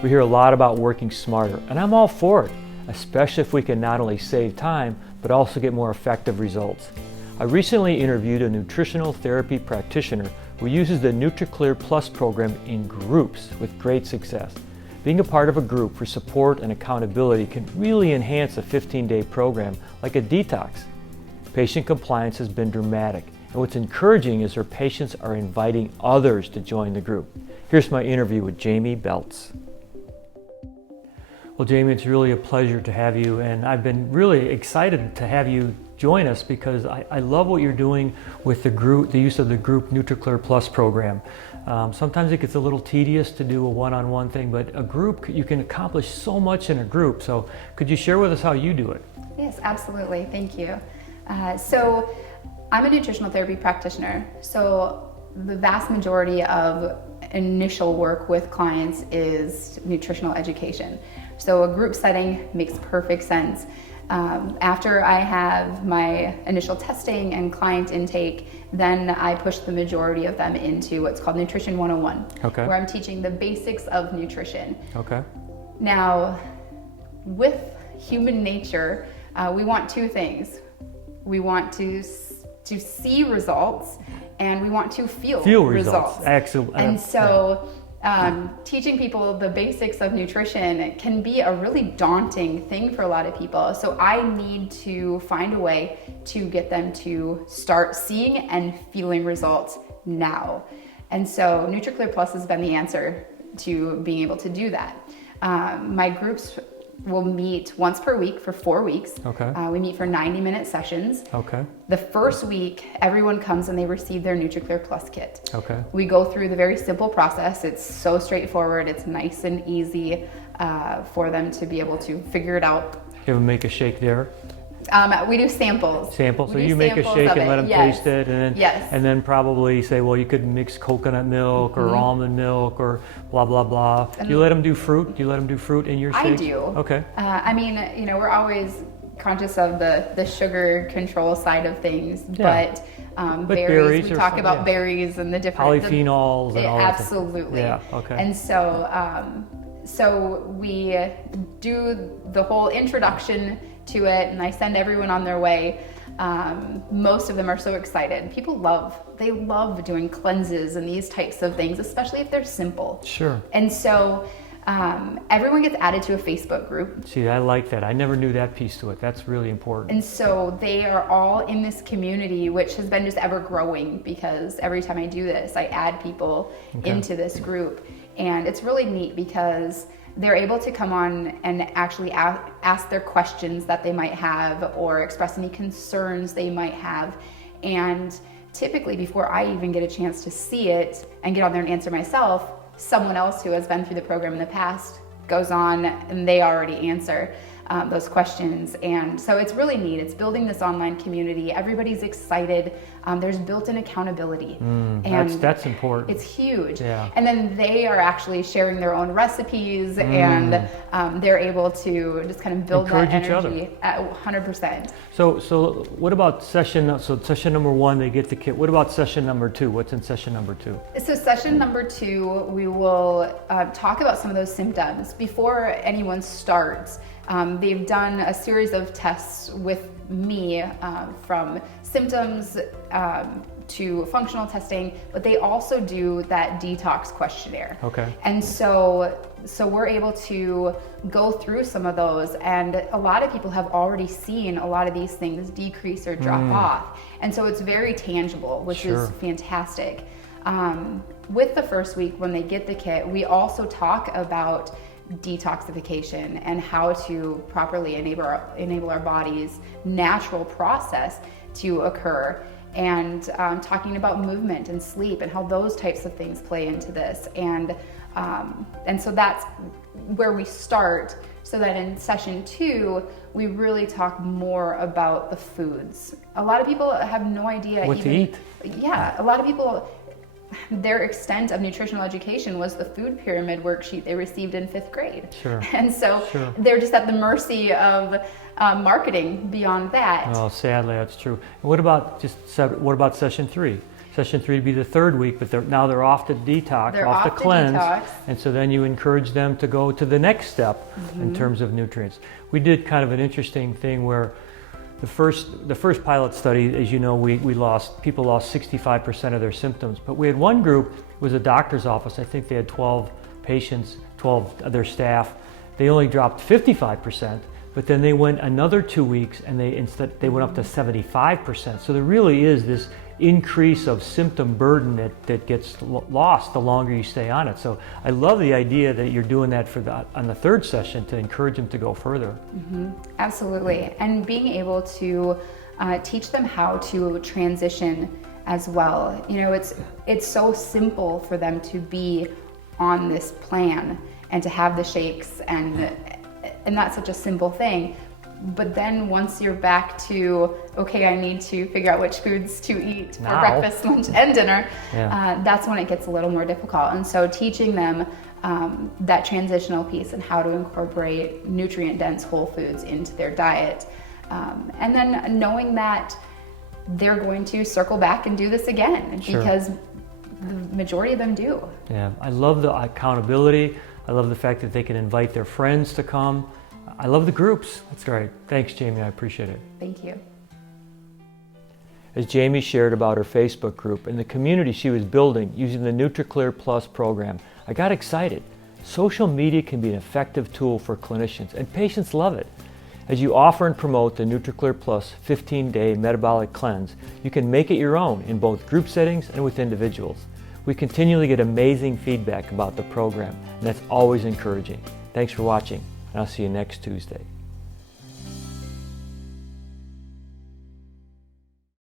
We hear a lot about working smarter, and I'm all for it, especially if we can not only save time, but also get more effective results. I recently interviewed a nutritional therapy practitioner who uses the NutriClear Plus program in groups with great success. Being a part of a group for support and accountability can really enhance a 15-day program like a detox. Patient compliance has been dramatic, and what's encouraging is her patients are inviting others to join the group. Here's my interview with Jamie Beltz. Well, Jamie, it's really a pleasure to have you, and I've been really excited to have you join us because I love what you're doing with the group, the use of the group NutriClear Plus program. Sometimes it gets a little tedious to do a one-on-one thing, but a group, you can accomplish so much in a group. So could you share with us how you do it? Yes, absolutely. Thank you. So I'm a nutritional therapy practitioner. So the vast majority of initial work with clients is nutritional education. So a group setting makes perfect sense. After I have my initial testing and client intake, then I push the majority of them into what's called Nutrition 101, okay, where I'm teaching the basics of nutrition. Okay. Now, with human nature, we want two things. We want to see results, and we want to feel results. Excellent. And so teaching people the basics of nutrition can be a really daunting thing for a lot of people. So I need to find a way to get them to start seeing and feeling results now. And so NutriClear Plus has been the answer to being able to do that. My groups will meet once per week for 4 weeks. Okay. We meet for 90-minute sessions. Okay. The first week, everyone comes and they receive their NutriClear Plus kit. Okay. We go through the very simple process. It's so straightforward. It's nice and easy for them to be able to figure it out. You ever make a shake there? We do samples. Samples. So you make a shake and let them taste it, and then Yes. and then probably say, well, you could mix coconut milk or almond milk or blah blah blah. Do you let them do fruit? Do you let them do fruit in your shake? I do. Okay. I mean, we're always conscious of the sugar control side of things, Yeah. but berries, we talk about yeah, berries and the different polyphenols and all that. Absolutely. Yeah. Okay. And so so we do the whole introduction to it, and I send everyone on their way. Most of them are so excited. People love doing cleanses and these types of things, especially if they're simple. Sure. And so everyone gets added to a Facebook group. See, I like that. I never knew that piece to it. That's really important. And so they are all in this community, which has been just ever growing, because every time I do this, I add people into this group. And it's really neat because they're able to come on and actually ask their questions that they might have or express any concerns they might have. And typically, before I even get a chance to see it and get on there and answer myself, someone else who has been through the program in the past goes on and they already answer those questions. And so it's really neat. It's building this online community. Everybody's excited. There's built-in accountability. And that's important. It's huge. Yeah. And then they are actually sharing their own recipes, and they're able to just kind of build encourage that each energy at 100%. So what about session number 1, they get the kit. What about session number 2? What's in session number 2? So session number 2, we will talk about some of those symptoms. Before anyone starts, they've done a series of tests with me, from symptoms to functional testing, but they also do that detox questionnaire. Okay. And so we're able to go through some of those, and a lot of people have already seen a lot of these things decrease or drop off. And so it's very tangible, which is fantastic. With the first week, when they get the kit, we also talk about detoxification and how to properly enable our body's natural process to occur, and talking about movement and sleep and how those types of things play into this. And so that's where we start, so that in session 2, we really talk more about the foods. A lot of people have no idea what to eat. Yeah, a lot of people, their extent of nutritional education was the food pyramid worksheet they received in 5th grade. Sure. And so they're just at the mercy of marketing beyond that. Oh, sadly, that's true. What about session 3? Session 3 would be the third week, but now they're off to detox, off to cleanse. And so then you encourage them to go to the next step in terms of nutrients. We did kind of an interesting thing where the first pilot study, as you know, people lost 65% of their symptoms. But we had one group, it was a doctor's office. I think they had 12 patients, 12 of their staff. They only dropped 55%, but then they went another 2 weeks and they went up to 75%. So there really is this increase of symptom burden that gets lost the longer you stay on it. So I love the idea that you're doing that on the third session to encourage them to go further. Absolutely, and being able to teach them how to transition as well. You know, it's so simple for them to be on this plan and to have the shakes, and that's such a simple thing. But then once you're back to, okay, I need to figure out which foods to eat for breakfast, lunch, and dinner, that's when it gets a little more difficult. And so teaching them that transitional piece and how to incorporate nutrient-dense whole foods into their diet. And then knowing that they're going to circle back and do this again, because the majority of them do. Yeah, I love the accountability. I love the fact that they can invite their friends to come. I love the groups. That's great. Thanks, Jamie. I appreciate it. Thank you. As Jamie shared about her Facebook group and the community she was building using the NutriClear Plus program, I got excited. Social media can be an effective tool for clinicians, and patients love it. As you offer and promote the NutriClear Plus 15-day metabolic cleanse, you can make it your own in both group settings and with individuals. We continually get amazing feedback about the program, and that's always encouraging. Thanks for watching, and I'll see you next Tuesday.